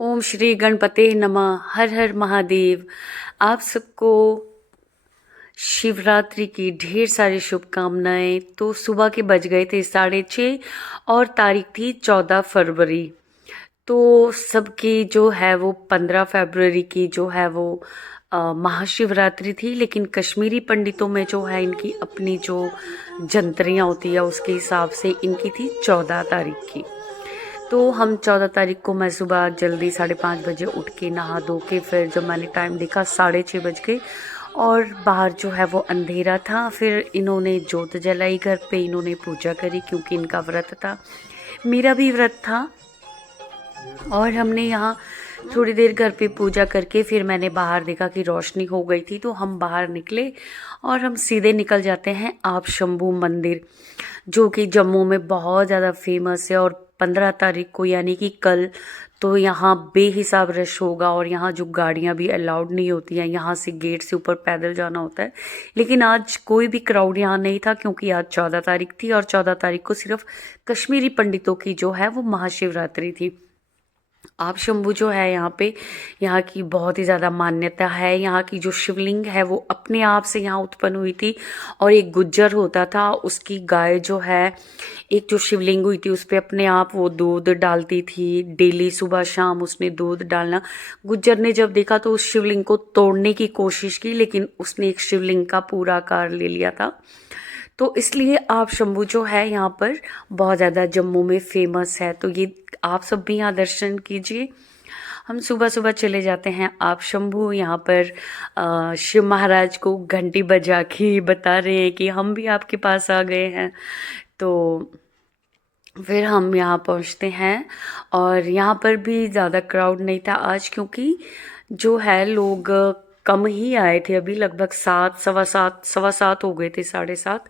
ओम श्री गणपते नमः। हर हर महादेव। आप सबको शिवरात्रि की ढेर सारी शुभकामनाएं। तो सुबह के बज गए थे 6:30 और तारीख थी 14 फरवरी। तो सबकी जो है वो 15 फरवरी की जो है वो महाशिवरात्रि थी, लेकिन कश्मीरी पंडितों में जो है इनकी अपनी जो जंतरियाँ होती है उसके हिसाब से इनकी थी 14 तारीख की। तो हम 14 तारीख को मैं सुबह जल्दी 5:30 बजे उठ के नहा धो के फिर जब मैंने टाइम देखा 6:30 बज गए और बाहर जो है वो अंधेरा था। फिर इन्होंने जोत जलाई घर पे, इन्होंने पूजा करी क्योंकि इनका व्रत था, मेरा भी व्रत था। और हमने यहाँ थोड़ी देर घर पे पूजा करके फिर मैंने बाहर देखा कि रोशनी हो गई थी, तो हम बाहर निकले और हम सीधे निकल जाते हैं आप शंभू मंदिर, जो कि जम्मू में बहुत ज़्यादा फेमस है। और 15 तारीख को यानी कि कल तो यहाँ बेहिसाब रश होगा और यहाँ जो गाड़ियाँ भी अलाउड नहीं होती हैं, यहाँ से गेट से ऊपर पैदल जाना होता है। लेकिन आज कोई भी क्राउड यहाँ नहीं था क्योंकि आज 14 तारीख थी और 14 तारीख को सिर्फ कश्मीरी पंडितों की जो है वो महाशिवरात्रि थी। आप शंभू जो है यहाँ पे, यहाँ की बहुत ही ज़्यादा मान्यता है। यहाँ की जो शिवलिंग है वो अपने आप से यहाँ उत्पन्न हुई थी और एक गुज्जर होता था, उसकी गाय जो है, एक जो शिवलिंग हुई थी उस पर अपने आप वो दूध डालती थी। डेली सुबह शाम उसने दूध डालना। गुज्जर ने जब देखा तो उस शिवलिंग को तोड़ने की कोशिश की, लेकिन उसने एक शिवलिंग का पूरा आकार ले लिया था। तो इसलिए आप शंभू जो है यहाँ पर बहुत ज़्यादा जम्मू में फेमस है। तो ये आप सब भी यहाँ दर्शन कीजिए। हम सुबह सुबह चले जाते हैं आप शंभू। यहाँ पर शिव महाराज को घंटी बजा के बता रहे हैं कि हम भी आपके पास आ गए हैं। तो फिर हम यहाँ पहुँचते हैं और यहाँ पर भी ज़्यादा क्राउड नहीं था आज, क्योंकि जो है लोग कम ही आए थे। अभी लगभग 7, सवा 7 हो गए थे, 7:30।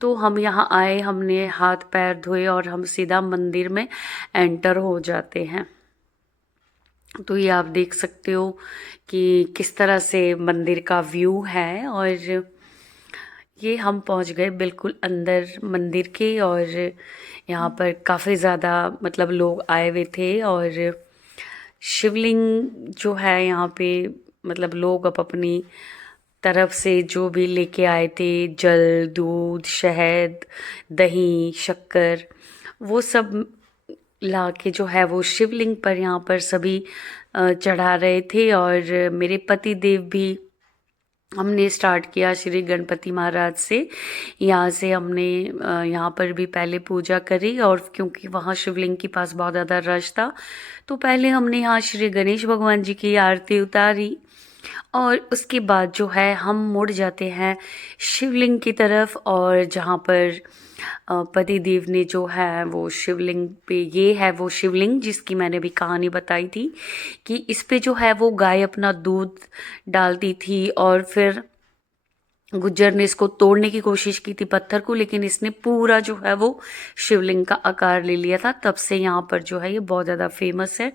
तो हम यहाँ आए, हमने हाथ पैर धोए और हम सीधा मंदिर में एंटर हो जाते हैं। तो ये आप देख सकते हो कि किस तरह से मंदिर का व्यू है। और ये हम पहुंच गए बिल्कुल अंदर मंदिर के। और यहाँ पर काफ़ी ज़्यादा मतलब लोग आए हुए थे और शिवलिंग जो है यहाँ पे, मतलब लोग अब अपनी तरफ से जो भी लेके आए थे, जल, दूध, शहद, दही, शक्कर, वो सब ला के जो है वो शिवलिंग पर यहाँ पर सभी चढ़ा रहे थे। और मेरे पति देव भी, हमने स्टार्ट किया श्री गणपति महाराज से। यहाँ से हमने यहाँ पर भी पहले पूजा करी, और क्योंकि वहाँ शिवलिंग के पास बहुत ज़्यादा रश था तो पहले हमने यहाँ श्री गणेश भगवान जी की आरती उतारी। और उसके बाद जो है हम मुड़ जाते हैं शिवलिंग की तरफ, और जहाँ पर पति देव ने जो है वो शिवलिंग पे, ये है वो शिवलिंग जिसकी मैंने भी कहानी बताई थी कि इस पे जो है वो गाय अपना दूध डालती थी। और फिर गुज्जर ने इसको तोड़ने की कोशिश की थी पत्थर को, लेकिन इसने पूरा जो है वो शिवलिंग का आकार ले लिया था। तब से यहाँ पर जो है ये बहुत ज़्यादा फेमस है।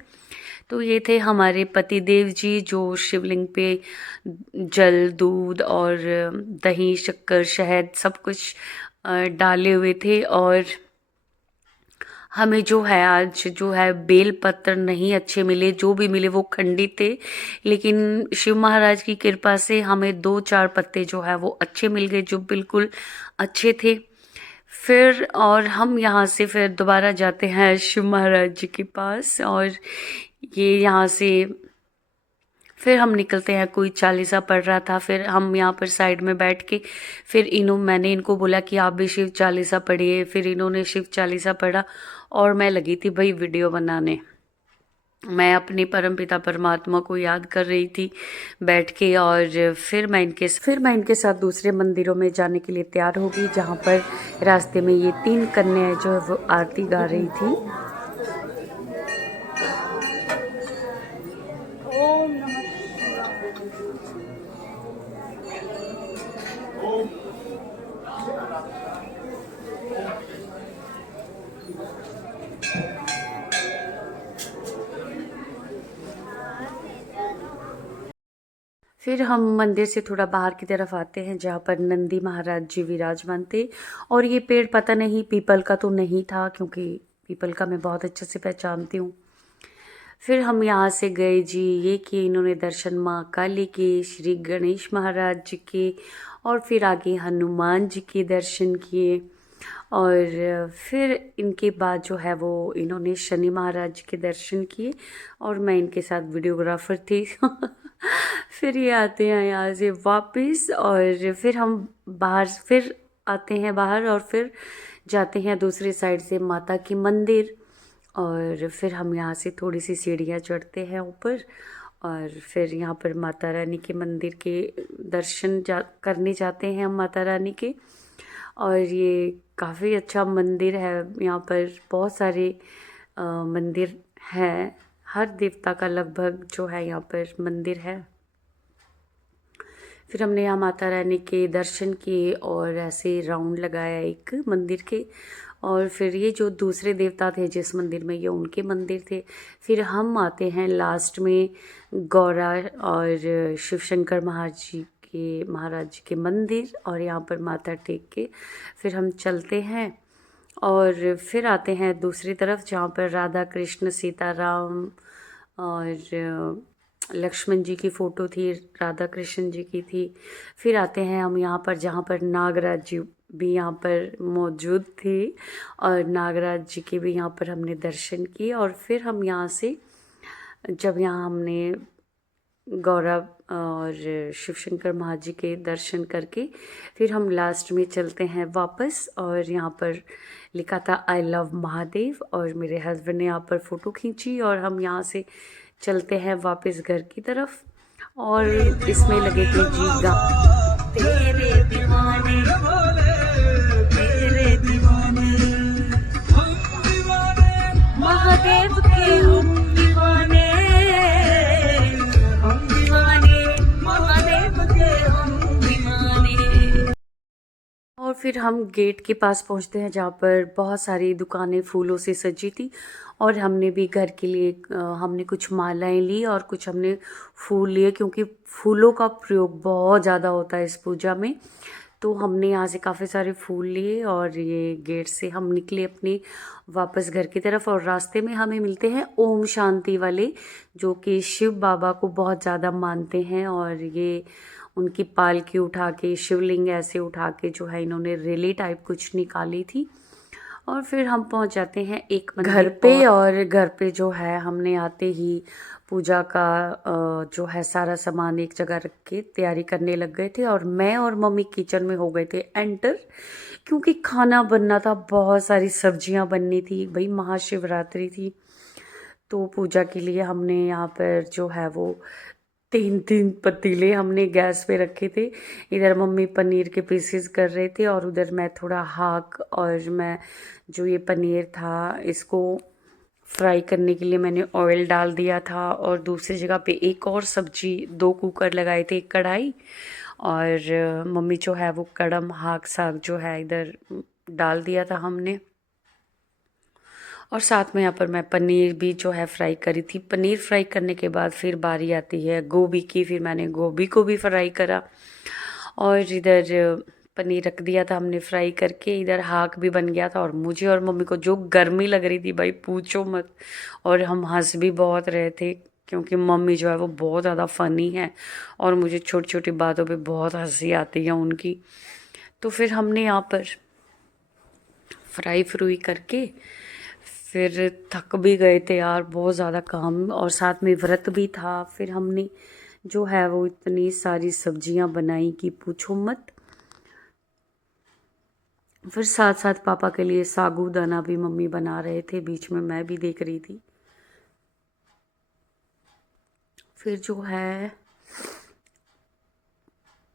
तो ये थे हमारे पति देव जी जो शिवलिंग पे जल, दूध और दही, शक्कर, शहद सब कुछ डाले हुए थे। और हमें जो है आज जो है बेल पत्र नहीं अच्छे मिले, जो भी मिले वो खंडित थे। लेकिन शिव महाराज की कृपा से हमें 2-4 पत्ते जो है वो अच्छे मिल गए, जो बिल्कुल अच्छे थे। फिर और हम यहाँ से फिर दोबारा जाते हैं शिव महाराज जी के पास, और ये यहाँ से फिर हम निकलते हैं। कोई चालीसा पढ़ रहा था, फिर हम यहाँ पर साइड में बैठ के फिर मैंने इनको बोला कि आप भी शिव चालीसा पढ़िए। फिर इन्होंने शिव चालीसा पढ़ा और मैं लगी थी भाई वीडियो बनाने। मैं अपने परमपिता परमात्मा को याद कर रही थी बैठ के। और फिर मैं इनके साथ दूसरे मंदिरों में जाने के लिए तैयार हो गई, जहाँ पर रास्ते में ये 3 कन्याएं जो है वो आरती गा रही थी। ओम नमः फिर हम मंदिर से थोड़ा बाहर की तरफ आते हैं, जहाँ पर नंदी महाराज जी विराजमान थे। और ये पेड़ पता नहीं पीपल का तो नहीं था, क्योंकि पीपल का मैं बहुत अच्छे से पहचानती हूँ। फिर हम यहाँ से गए जी, ये किए इन्होंने दर्शन माँ काली के, श्री गणेश महाराज जी के, और फिर आगे हनुमान जी के दर्शन किए। और फिर इनके बाद जो है वो इन्होंने शनि महाराज जी के दर्शन किए, और मैं इनके साथ वीडियोग्राफर थी। फिर ये आते हैं यहाँ से वापस, और फिर हम बाहर फिर आते हैं बाहर, और फिर जाते हैं दूसरी साइड से माता की मंदिर। और फिर हम यहाँ से थोड़ी सी सीढ़ियाँ चढ़ते हैं ऊपर, और फिर यहाँ पर माता रानी के मंदिर के दर्शन करने जाते हैं हम माता रानी के। और ये काफ़ी अच्छा मंदिर है, यहाँ पर बहुत सारे मंदिर हैं, हर देवता का लगभग जो है यहाँ पर मंदिर है। फिर हमने यहाँ माता रानी के दर्शन किए और ऐसे राउंड लगाया एक मंदिर के, और फिर ये जो दूसरे देवता थे जिस मंदिर में, ये उनके मंदिर थे। फिर हम आते हैं लास्ट में गौरा और शिव शंकर महाराज जी के मंदिर, और यहाँ पर माथा टेक के फिर हम चलते हैं, और फिर आते हैं दूसरी तरफ जहाँ पर राधा कृष्ण सीता राम और लक्ष्मण जी की फ़ोटो थी, राधा कृष्ण जी की थी। फिर आते हैं हम यहाँ पर जहाँ पर नागराज जी भी यहाँ पर मौजूद थे, और नागराज जी के भी यहाँ पर हमने दर्शन किए। और फिर हम यहाँ से जब यहाँ हमने गौरव और शिव शंकर महाराज जी के दर्शन करके फिर हम लास्ट में चलते हैं वापस, और यहाँ पर लिखा था आई लव महादेव, और मेरे हस्बैंड ने यहाँ पर फ़ोटो खींची, और हम यहाँ से चलते हैं वापस घर की तरफ। और इसमें लगे थे जी तेरे दीवाने, तेरे दीवाने, महादेव के हम दीवाने, हम दीवाने, महादेव के हम दीवाने। और फिर हम गेट के पास पहुंचते हैं जहाँ पर बहुत सारी दुकानें फूलों से सजी थी, और हमने भी घर के लिए हमने कुछ मालाएं ली और कुछ हमने फूल लिए, क्योंकि फूलों का प्रयोग बहुत ज़्यादा होता है इस पूजा में। तो हमने यहाँ से काफ़ी सारे फूल लिए, और ये गेट से हम निकले अपने वापस घर की तरफ। और रास्ते में हमें मिलते हैं ओम शांति वाले, जो कि शिव बाबा को बहुत ज़्यादा मानते हैं, और ये उनकी पालकी उठा के, शिवलिंग ऐसे उठा के जो है इन्होंने रैली टाइप कुछ निकाली थी। और फिर हम पहुंच जाते हैं एक घर पे, और घर पे जो है हमने आते ही पूजा का जो है सारा सामान एक जगह रख के तैयारी करने लग गए थे, और मैं और मम्मी किचन में हो गए थे एंटर, क्योंकि खाना बनना था, बहुत सारी सब्जियां बननी थी, भाई महाशिवरात्रि थी। तो पूजा के लिए हमने यहाँ पर जो है वो 3 पतीले हमने गैस पे रखे थे। इधर मम्मी पनीर के पीसेस कर रहे थे, और उधर मैं थोड़ा हाक, और मैं जो ये पनीर था इसको फ्राई करने के लिए मैंने ऑयल डाल दिया था। और दूसरी जगह पे एक और सब्जी, 2 कुकर लगाए थे, एक कढ़ाई, और मम्मी जो है वो कड़म हाक साग जो है इधर डाल दिया था हमने। और साथ में यहाँ पर मैं पनीर भी जो है फ्राई करी थी। पनीर फ्राई करने के बाद फिर बारी आती है गोभी की, फिर मैंने गोभी को भी फ्राई करा, और इधर पनीर रख दिया था हमने फ्राई करके, इधर हाक भी बन गया था। और मुझे और मम्मी को जो गर्मी लग रही थी भाई पूछो मत, और हम हंस भी बहुत रहे थे, क्योंकि मम्मी जो है वो बहुत ज़्यादा फ़नी है, और मुझे छोटी छोटी बातों पे बहुत हंसी आती है उनकी। तो फिर हमने यहाँ पर फ्राई करके फिर थक भी गए थे यार, बहुत ज़्यादा काम, और साथ में व्रत भी था। फिर हमने जो है वो इतनी सारी सब्जियां बनाई कि पूछो मत। फिर साथ साथ पापा के लिए साबूदाना भी मम्मी बना रहे थे, बीच में मैं भी देख रही थी। फिर जो है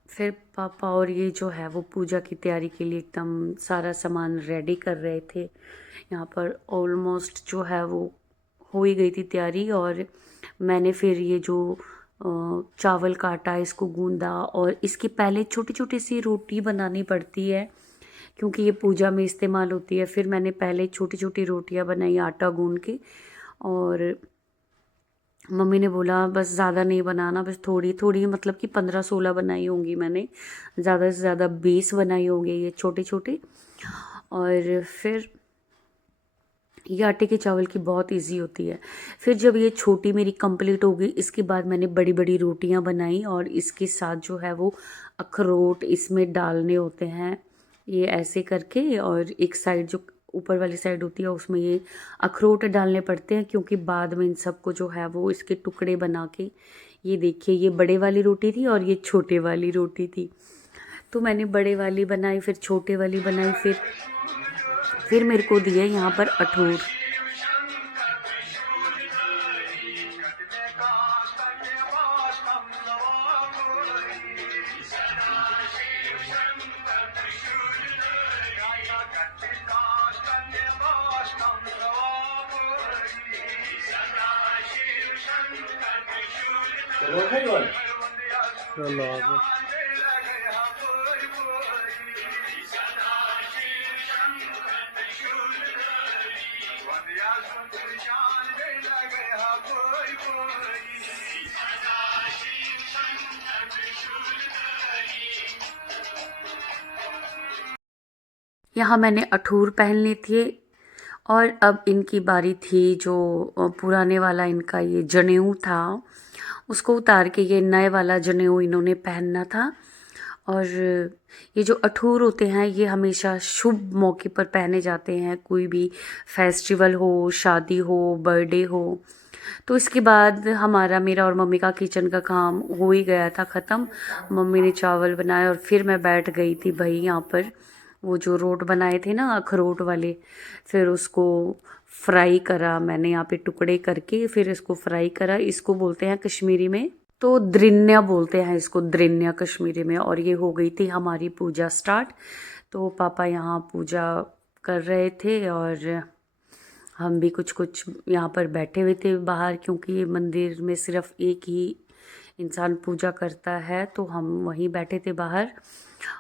फिर पापा और ये जो है वो पूजा की तैयारी के लिए एकदम सारा सामान रेडी कर रहे थे। यहाँ पर ऑलमोस्ट जो है वो हो ही गई थी तैयारी, और मैंने फिर ये जो चावल का आटा इसको गूंदा, और इसकी पहले छोटी छोटी सी रोटी बनानी पड़ती है, क्योंकि ये पूजा में इस्तेमाल होती है। फिर मैंने पहले छोटी छोटी रोटियां बनाई आटा गूंद के, और मम्मी ने बोला बस ज़्यादा नहीं बनाना, बस थोड़ी थोड़ी, मतलब कि 15-16 बनाई होंगी मैंने, ज़्यादा से ज़्यादा 20 बनाई होंगी ये छोटे छोटे। और फिर ये आटे के चावल की बहुत इजी होती है। फिर जब ये छोटी मेरी कंप्लीट हो गई, इसके बाद मैंने बड़ी बड़ी रोटियां बनाई और इसके साथ जो है वो अखरोट इसमें डालने होते हैं, ये ऐसे करके, और एक साइड जो ऊपर वाली साइड होती है उसमें ये अखरोट डालने पड़ते हैं, क्योंकि बाद में इन सबको जो है वो इसके टुकड़े बना के, ये देखिए ये बड़े वाली रोटी थी और ये छोटे वाली रोटी थी। तो मैंने बड़े वाली बनाई, फिर छोटे वाली बनाई, फिर मेरे को दिए यहाँ पर अठूर। यहाँ मैंने अठूर पहन ली थी और अब इनकी बारी थी, जो पुराने वाला इनका ये जनेऊ था उसको उतार के ये नए वाला जनेऊ इन्होंने पहनना था। और ये जो अठूर होते हैं ये हमेशा शुभ मौके पर पहने जाते हैं, कोई भी फेस्टिवल हो, शादी हो, बर्थडे हो। तो इसके बाद हमारा, मेरा और मम्मी का किचन का काम हो ही गया था ख़त्म। मम्मी ने चावल बनाए और फिर मैं बैठ गई थी भाई यहाँ पर, वो जो रोट बनाए थे ना अखरोट वाले, फिर उसको फ्राई करा मैंने यहाँ पे टुकड़े करके, फिर इसको फ्राई करा। इसको बोलते हैं कश्मीरी में तो द्रिन्या बोलते हैं इसको, द्रिन्या कश्मीरी में। और ये हो गई थी हमारी पूजा स्टार्ट। तो पापा यहाँ पूजा कर रहे थे और हम भी कुछ कुछ यहाँ पर बैठे हुए थे बाहर, क्योंकि मंदिर में सिर्फ एक ही इंसान पूजा करता है, तो हम वहीं बैठे थे बाहर।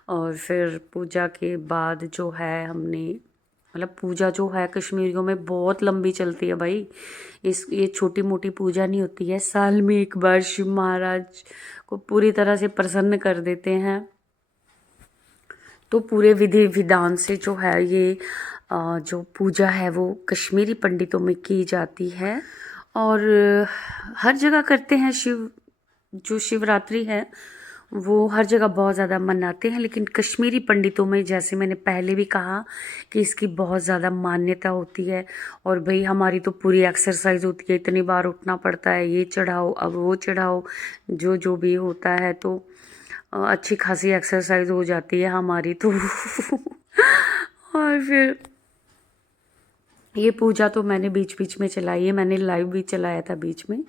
और फिर पूजा के बाद जो है हमने, मतलब पूजा जो है कश्मीरियों में बहुत लंबी चलती है भाई। ये छोटी मोटी पूजा नहीं होती है, साल में एक बार शिव महाराज को पूरी तरह से प्रसन्न कर देते हैं। तो पूरे विधि विधान से जो है ये जो पूजा है वो कश्मीरी पंडितों में की जाती है। और हर जगह करते हैं जो शिवरात्रि है वो हर जगह बहुत ज़्यादा मनाते हैं, लेकिन कश्मीरी पंडितों में, जैसे मैंने पहले भी कहा, कि इसकी बहुत ज़्यादा मान्यता होती है। और भाई हमारी तो पूरी एक्सरसाइज होती है, इतनी बार उठना पड़ता है, ये चढ़ाओ अब वो चढ़ाओ, जो जो भी होता है। तो अच्छी खासी एक्सरसाइज हो जाती है हमारी तो और फिर ये पूजा तो मैंने बीच बीच में चलाई है, मैंने लाइव भी चलाया था बीच में,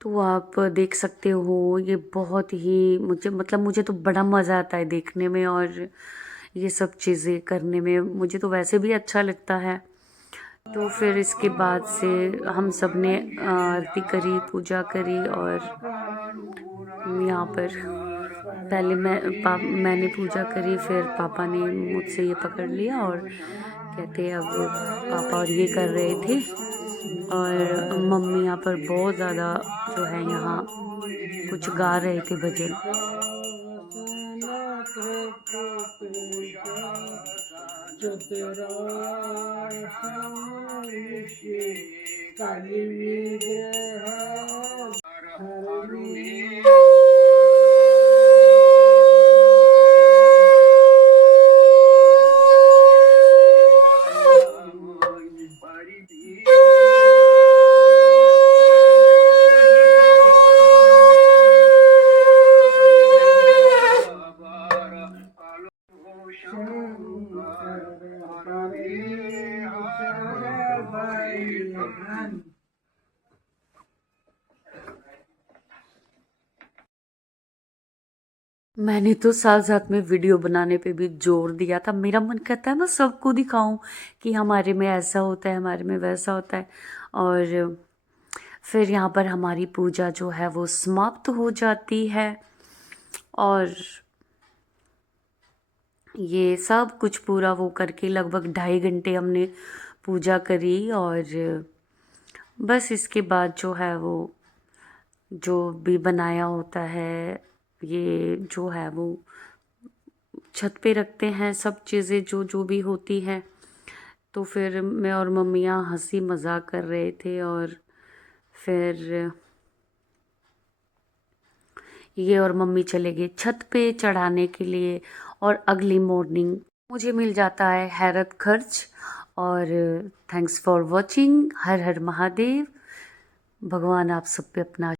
तो आप देख सकते हो। ये बहुत ही मुझे तो बड़ा मज़ा आता है देखने में, और ये सब चीज़ें करने में मुझे तो वैसे भी अच्छा लगता है। तो फिर इसके बाद से हम सब ने आरती करी, पूजा करी, और यहाँ पर पहले मैंने पूजा करी, फिर पापा ने मुझसे ये पकड़ लिया और कहते अब पापा और ये कर रहे थे, और मम्मी यहाँ पर बहुत ज़्यादा जो है यहाँ कुछ गा रहे थे भजन। मैंने तो साथ साथ में वीडियो बनाने पे भी जोर दिया था। मेरा मन कहता है मैं सबको दिखाऊं कि हमारे में ऐसा होता है, हमारे में वैसा होता है। और फिर यहाँ पर हमारी पूजा जो है वो समाप्त हो जाती है, और ये सब कुछ पूरा वो करके लगभग 2.5 घंटे हमने पूजा करी। और बस इसके बाद जो है वो जो भी बनाया होता है, ये जो है वो छत पे रखते हैं सब चीज़ें जो जो भी होती है। तो फिर मैं और मम्मियाँ हंसी मजाक कर रहे थे और फिर ये और मम्मी चले गए छत पे चढ़ाने के लिए। और अगली मॉर्निंग मुझे मिल जाता है हैरत खर्च। और थैंक्स फॉर वॉचिंग। हर हर महादेव। भगवान आप सब पे अपना